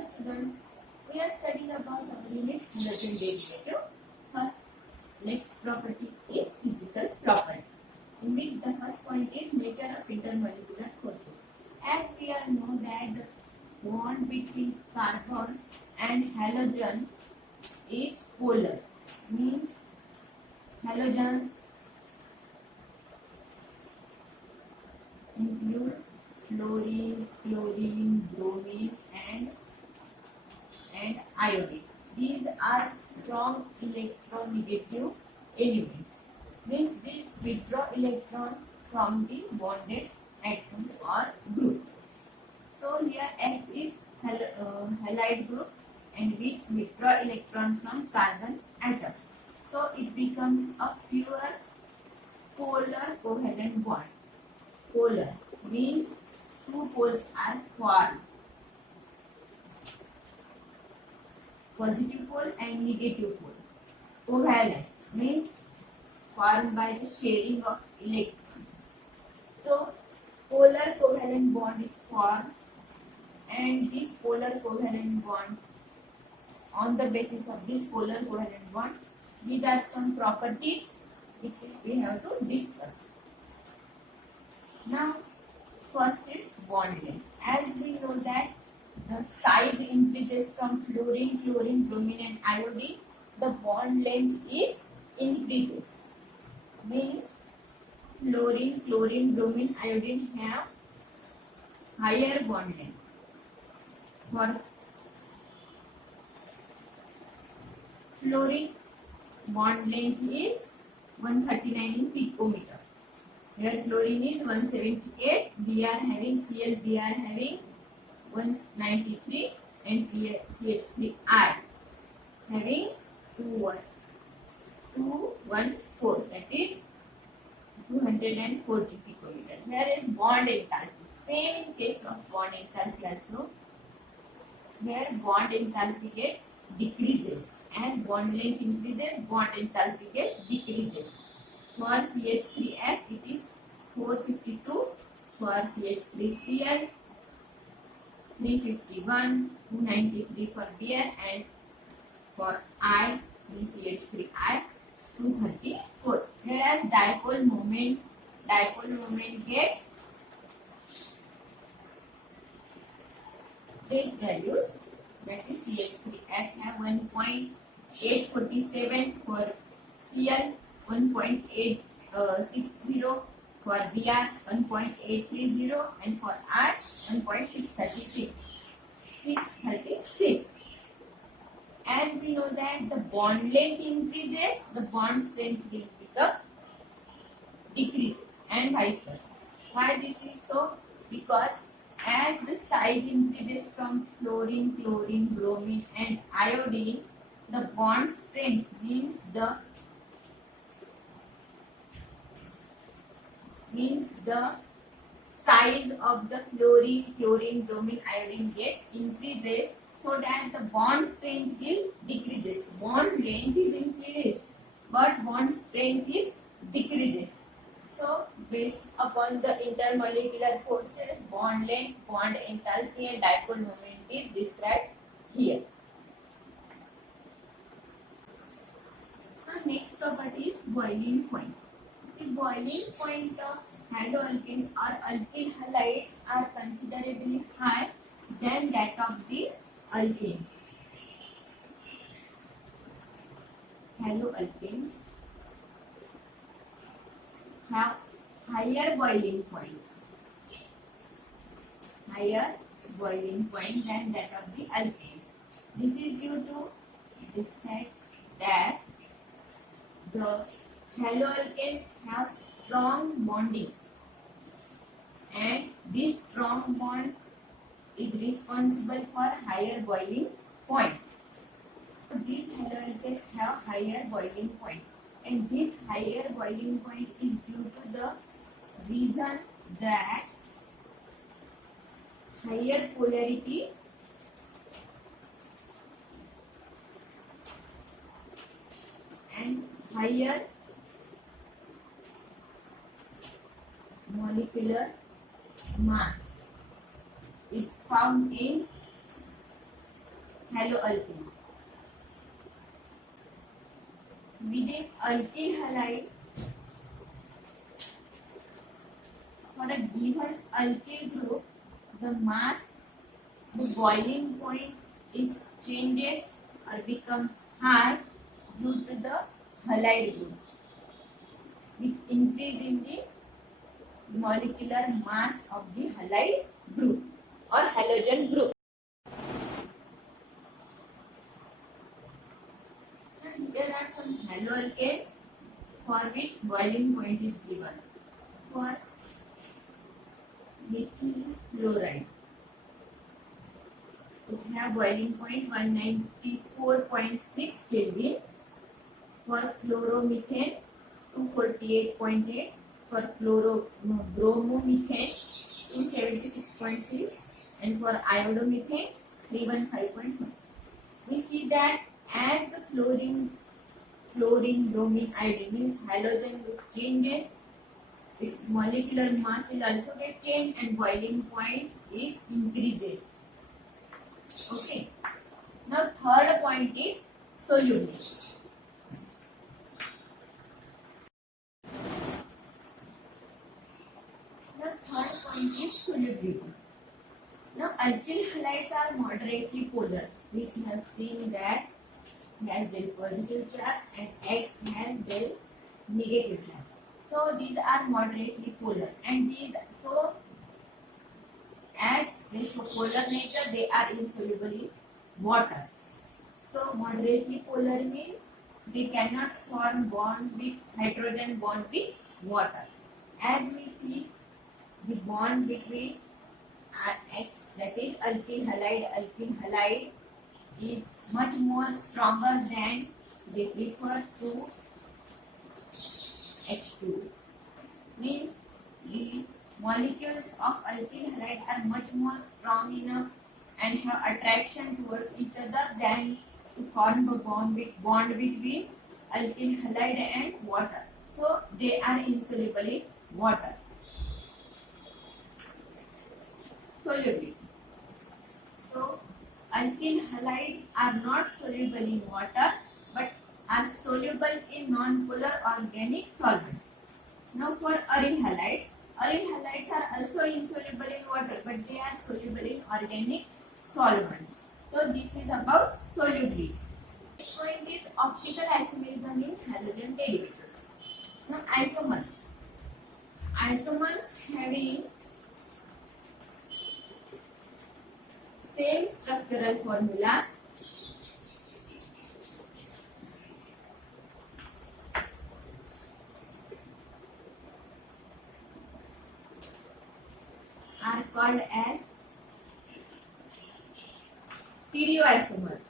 students, we are studying about our unit halogen derivative. First, next property is physical property, in which the first point is nature of intermolecular forces. As we all know that the bond between carbon and halogen is polar, means halogens include fluorine, chlorine, bromine and iodine. These are strong electronegative elements. Means these withdraw electron from the bonded atom or group. So here X is halide group and which withdraw electron from carbon atom. So it becomes a pure polar covalent bond. Polar means two poles are formed. Positive pole and negative pole. Covalent means formed by the sharing of electrons. So polar covalent bond is formed, and this polar covalent bond, on the basis of this polar covalent bond, these are some properties which we have to discuss. Now, first is bond length. As we know that the size increases from fluorine, chlorine, bromine and iodine, the bond length is increases. Means fluorine, chlorine, bromine, iodine have higher bond length. For fluorine, bond length is 139 in picometer. Here fluorine is 178, Br having Cl, Br having 193 and CH3I having 214, that is 240 picometer. Here is bond enthalpy. Same in case of bond enthalpy also. Here bond enthalpy get decreases and bond length increases, bond enthalpy get decreases. For CH3F it is 452, for CH3Cl 351, 293 for Br, and for I, BCH3I 234. Whereas dipole moment get these values, that is CH3F have 1.847, for Cl 1.860, for Br 1.830 and for R 1.636. As we know that the bond length increases, the bond strength will become decreases and vice versa. Why this is so? Because as the size increases from fluorine, chlorine, bromine and iodine, the bond strength means the size of the fluorine, chlorine, bromine, iodine get increases, so that the bond strength will decreases. Bond length is increases, but bond strength is decreases. So based upon the intermolecular forces, bond length, bond enthalpy and dipole moment is described here. The next property is boiling point. The boiling point of haloalkanes or alkyl halides are considerably higher than that of the alkanes. Haloalkanes have higher boiling point than that of the alkanes. This is due to the fact that the haloalkanes have strong bonding, and this strong bond is responsible for higher boiling point. These haloalkanes have higher boiling point, and this higher boiling point is due to the reason that higher polarity and higher molecular mass is found in haloalkene. Within alkyl halide, for a given alkyl group, the mass, the boiling point is changes or becomes high due to the halide group, with increase in the molecular mass of the halide group or halogen group. And here are some haloalkanes for which boiling point is given. For methyl chloride, it have boiling point 194.6 Kelvin. For chloromethane 248.8. For bromomethane 276.6, and for iodomethane 315.1. We see that as the fluorine, bromine, iodine means halogen group changes, its molecular mass will also get changed and boiling point is increases. Okay. Now third point is solubility. Third point is solubility. Now alkyl halides are moderately polar. We have seen that has del positive charge and X has del negative charge. So these are moderately polar, and these so as they show polar nature, they are insoluble in water. So moderately polar means they cannot form bond with hydrogen bond with water. As we see, the bond between X, that is alkyl halide is much more stronger than they prefer to H2. Means the molecules of alkyl halide are much more strong enough and have attraction towards each other than to form a bond between alkyl halide and water. So they are insoluble in water. Solubility. So alkyl halides are not soluble in water but are soluble in non-polar organic solvent. Now for aryl halides are also insoluble in water but they are soluble in organic solvent. So this is about solubility. Next point is optical isomerism in halogen derivatives. Now isomers having same structural formula are called as stereoisomers.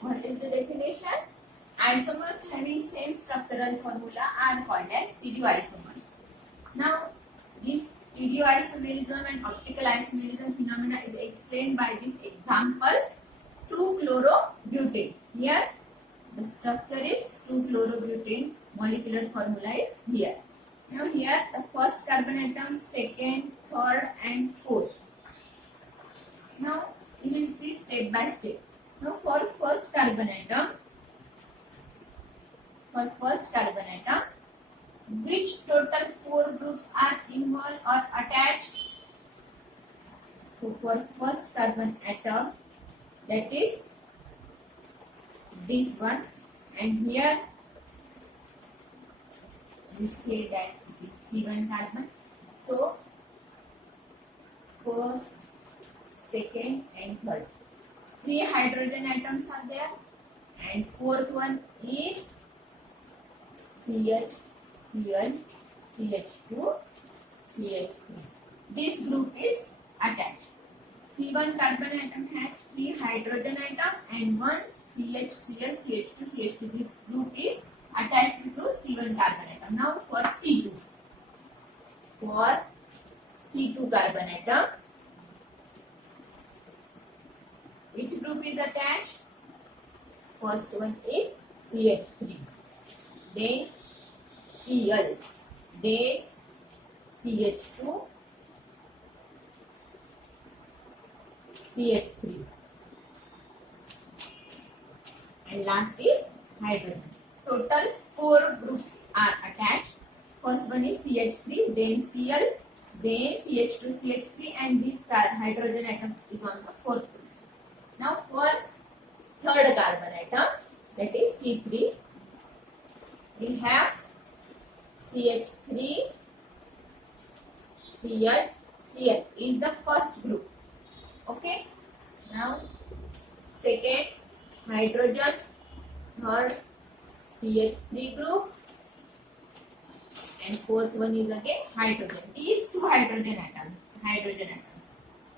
What is the definition? Isomers having same structural formula are called as stereoisomers. Now, this stereoisomerism and optical isomerism phenomena is explained by this example 2-chlorobutane. Here, the structure is 2-chlorobutane. Molecular formula is here. Now, here the first carbon atom, second, third, and fourth. Now, it is this step by step. Now, for first carbon atom, which total 4 groups are involved or attached? So for first carbon atom, that is this one, and here we say that it is C1 carbon. So first, second, and third. 3 hydrogen atoms are there, and fourth one is CH, Cl, CH2, CH3. This group is attached. C1 carbon atom has 3 hydrogen atom and 1 CH, Cl, CH2, CH3. This group is attached to C1 carbon atom. Now for C2. For C2 carbon atom, which group is attached? First one is CH3. Then Cl, then CH2, CH3, and last is hydrogen. Total 4 groups are attached. First one is CH3, then Cl, then CH2, CH3, and this hydrogen atom is on the fourth group. Now for third carbon atom, that is C3, we have CH3, CH, Cl is the first group. Okay. Now second hydrogen, third CH3 group, and fourth one is again hydrogen. These two hydrogen atoms.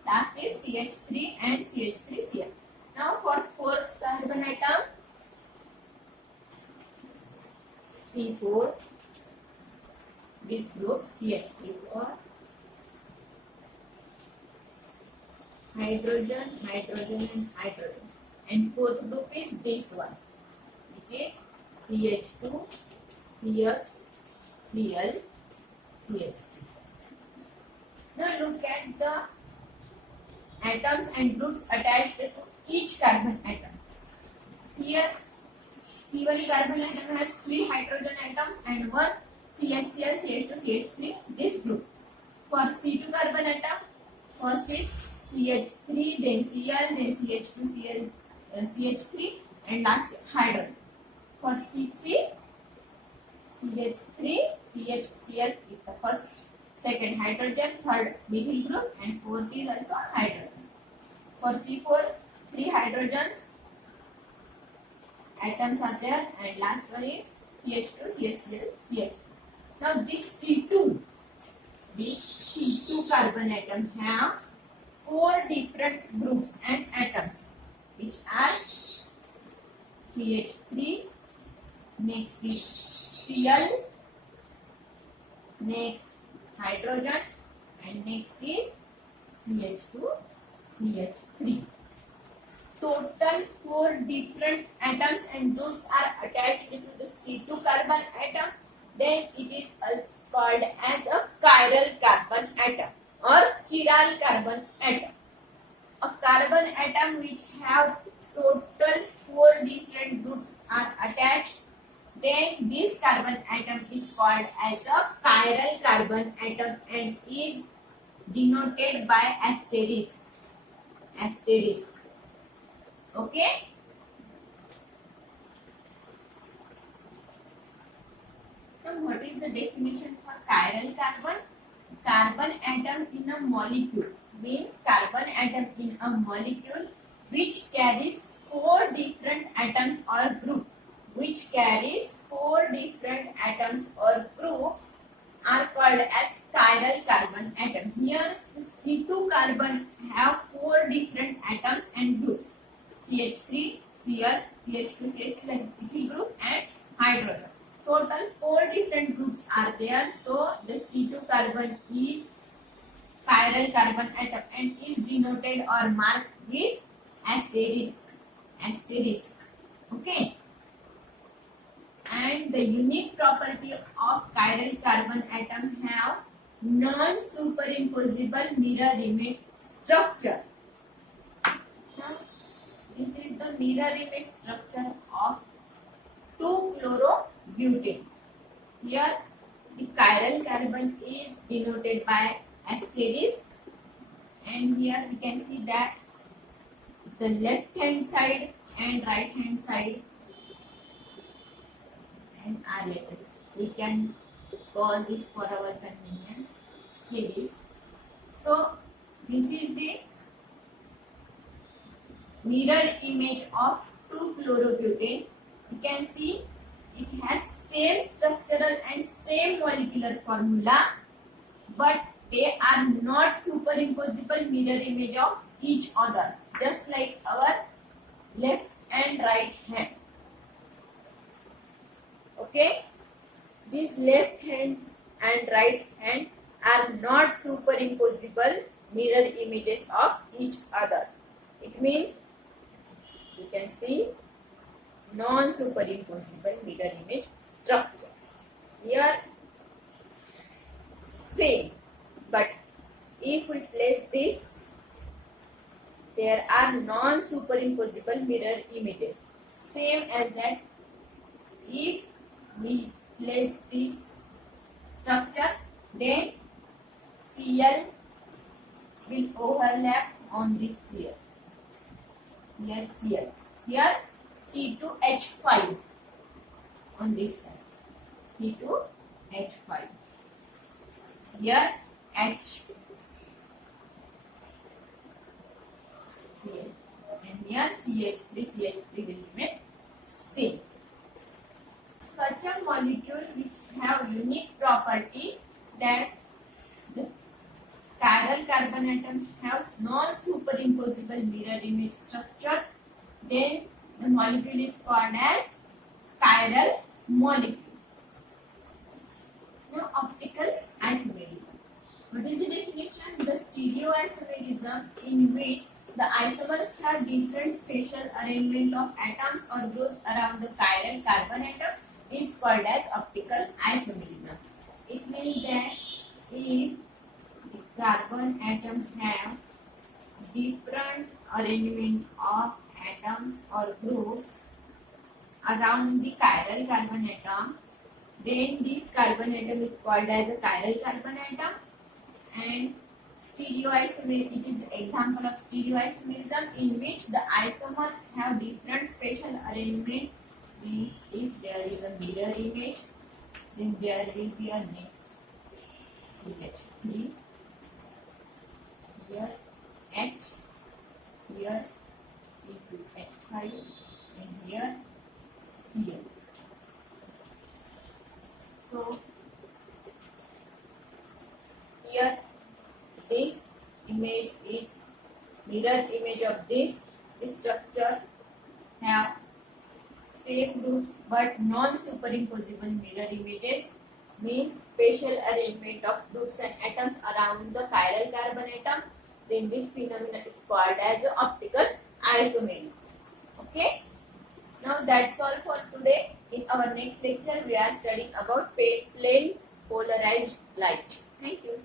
Last is CH3 and CH3Cl. Now for fourth carbon atom, C4, this group CH3 for hydrogen, hydrogen and hydrogen. And fourth group is this one, which is CH2, CH, Cl, CH3. Now look at the atoms and groups attached to each carbon atom. Here C1 carbon atom has 3 hydrogen atoms and 1 CHCl, CH2, CH3, this group. For C2 carbon atom, first is CH3, then Cl, then CH2, Cl, CH3, and last is hydrogen. For C3, CH3, CHCl is the first, second hydrogen, third methyl group, and fourth is also hydrogen. For C4, 3 hydrogens atoms are there, and last one is CH2, CHCl, CH. Now this C2 carbon atom have 4 different groups and atoms, which are CH3, next is Cl, next hydrogen, and next is CH2, CH3. Total 4 different atoms and groups are attached to the C2 carbon atom. Then it is called as a chiral carbon atom or chiral carbon atom. A carbon atom which have total 4 different groups are attached. Then this carbon atom is called as a chiral carbon atom and is denoted by asterisk. Okay. Now what is the definition for chiral carbon? Carbon atom in a molecule means carbon atom in a molecule which carries 4 different atoms or groups. Which carries 4 different atoms or groups are called as chiral carbon atom. Here the C2 carbon have 4 different atoms and groups. CH3, Cl, CH2, CH3 methyl group and hydrogen. Total 4 different groups are there. So the C2 carbon is chiral carbon atom and is denoted or marked with asterisk. Okay. And the unique property of chiral carbon atom have non-superimposable mirror image structure. Now, this is the mirror image structure of 2-chlorobutane. Here, the chiral carbon is denoted by asterisk, and here we can see that the left hand side and right hand side and RHS. We can call this for our convenience series. So this is the mirror image of 2-chlorobutane. You can see it has same structural and same molecular formula, but they are not superimposable mirror image of each other, just like our left and right hand. Okay, this left hand and right hand are not superimposable mirror images of each other. It means you can see non-superimposable mirror image structure. Here same, but if we place there are non-superimposable mirror images. Same as that, if we place this structure, then Cl will overlap on this sphere. Here Cl. Here C2H5 on this side. C2H5. Here H Cl. And here CH3 will remain same. Such a molecule which have unique property that the chiral carbon atom has non-superimposable mirror image structure, then the molecule is called as chiral molecule. Now, optical isomerism. What is the definition? The stereoisomerism in which the isomers have different spatial arrangement of atoms or groups around the chiral carbon atom is called as optical isomerism. It means that if the carbon atoms have different arrangement of atoms or groups around the chiral carbon atom, then this carbon atom is called as a chiral carbon atom. And stereoisomerism, it is the example of stereoisomerism in which the isomers have different spatial arrangement. Means if there is a mirror image, then there will be a next CH3, here H, here C2H5, and here Cl. So here this image is mirror image of this structure, have same groups but non-superimposable mirror images, means spatial arrangement of groups and atoms around the chiral carbon atom. Then this phenomenon is called as optical isomerism. Okay. Now that's all for today. In our next lecture, we are studying about plane polarized light. Thank you.